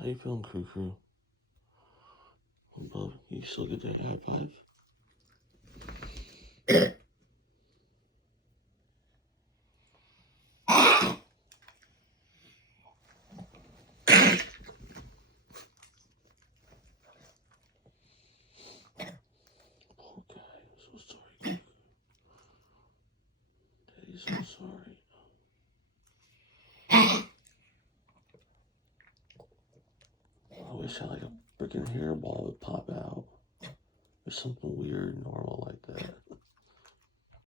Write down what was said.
How you feeling, Crew Crew? Bub, you still get that high five? Poor guy, I'm so sorry. Daddy's so sorry. I wish I had like a freaking hairball would pop out. Or something weird, normal like that.